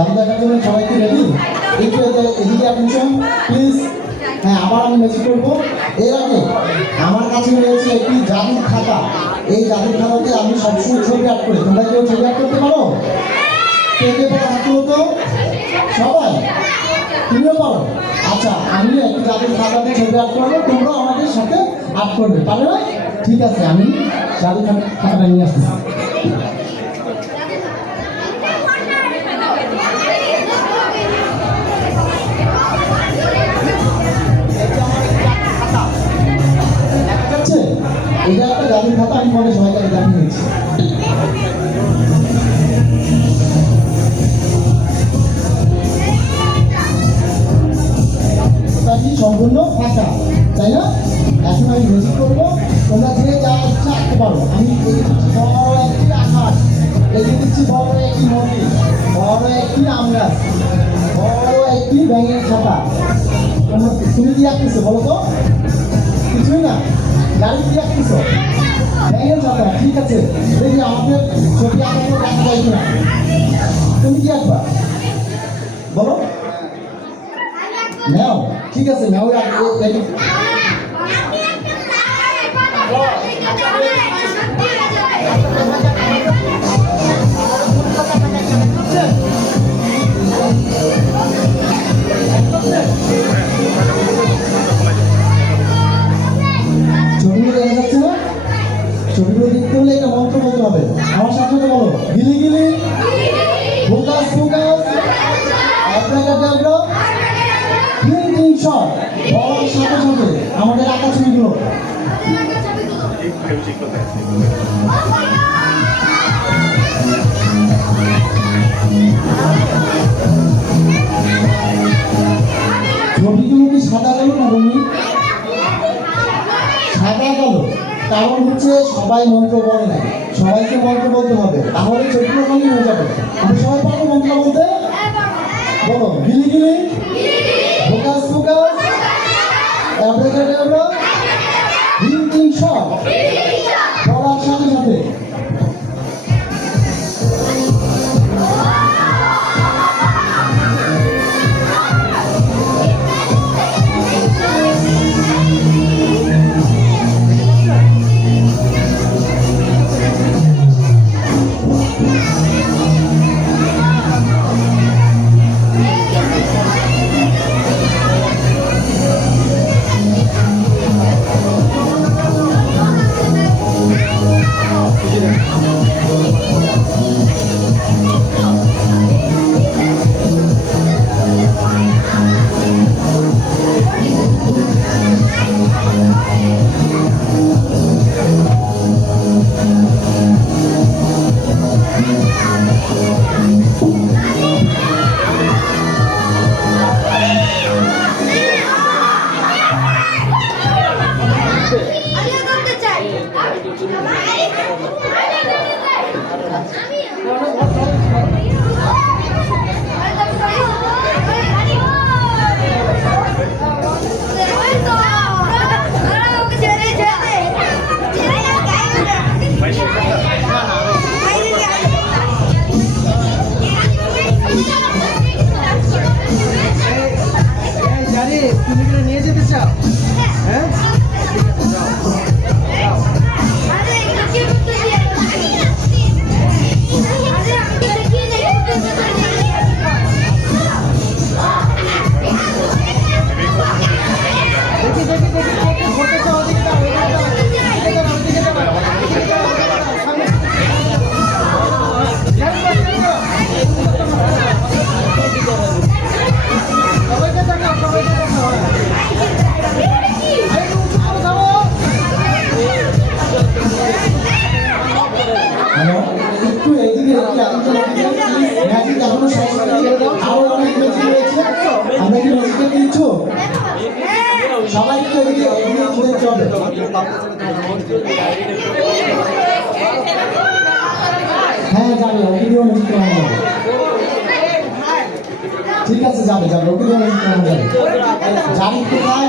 জাদু দেখার জন্য সবাই কি রেডি? একটু এদিকে অ্যাটেনশন প্লিজ। হ্যাঁ, আবার আমি ম্যাজিক করবো। এর আগে আমার কাছে রয়েছে একটি জাদুর খাতা। এই জাদুর খাতাতে আমি সবসময় ছবি আর্ট করি। তোমরা কেউ ছবি আর্ট করতে পারো? কে কে পারো হাত তুলো তো? সবাই? তুমিও পারো? আচ্ছা, আমি একটি জাদুর খাতাতে ছবি আর্ট করবো, তোমরা আমাদের সাথে আর্ট করবে, পারবে না? ঠিক আছে, আমি জাদুর খাতাটা নিয়ে আসতেছি। এটা একটা জাদুর খাতা, আমি তোমাদের সবাইকে দেখিয়ে দিচ্ছি। সম্পূর্ণ ফাঁকা, তাই না? এখন আমি ম্যাজিক করবো, তোমরা যে যা ইচ্ছা আঁকতে পারো। আমি এগিয়ে দিচ্ছি বড় একটি আকাশ, এগিয়ে দিচ্ছি বড় একটি নদী, বড় একটি আম গাছ, বড় একটি ব্যাঙের ছাতা। তুমি কি আঁকতেছো বলো তো? কিছুই না? গাড়ি কি আঁকতেছো? ব্যাঙের ছাতা, ঠিক আছে। দেখি আমাদের ছবি আঁকানো দেখা যায় কিনা। তুমি কি আঁকবা বলো? নাও, ঠিক আছে, নাও। ছবিগুলো দেখা যাচ্ছে না? ছবিগুলো দেখতে হলে একটা মন্ত্র বলতে হবে। আমার সাথে সাথে বলো, গিলি গিলি, ফোকাস ফোকাস, অ্যাব্রাকাডাব্রা, তিন তিন শট। বলার সাথে সাথে আমাদের আঁকা ছবিগুলো ছবিগুলো কি সাদা কালো না রঙিন? সাদা কালো, কারণ হচ্ছে সবাই মন্ত্র বলে না, সবাইকে মন্ত্র বলতে হবে, তাহলে ছবিগুলো রঙিন হয়ে যাবে। আমি সবাই পারবো মন্ত্র বলতে? বলো, গিলি গিলি, ফোকাস ফোকাস, অ্যাব্রাকাডাব্রা, তিন তিন শট। বলার সাথে সাথে তুমি কি নিয়ে যেতে চাও? হ্যাঁ, একটু এইদিকে ম্যাজিক এখনো শেষ হয়নি, আরো অনেক ম্যাজিক রয়েছে। আমরা কি ম্যাজিকটা কিনছো? সবাই একটু এদিকে দেখতে হবে। হ্যাঁ, যাবে, ওটিও ম্যাজিক করানো যাবে। ঠিক আছে, যাবে যাবে, ওটিও ম্যাজিক করানো যাবে। জানি কোথায়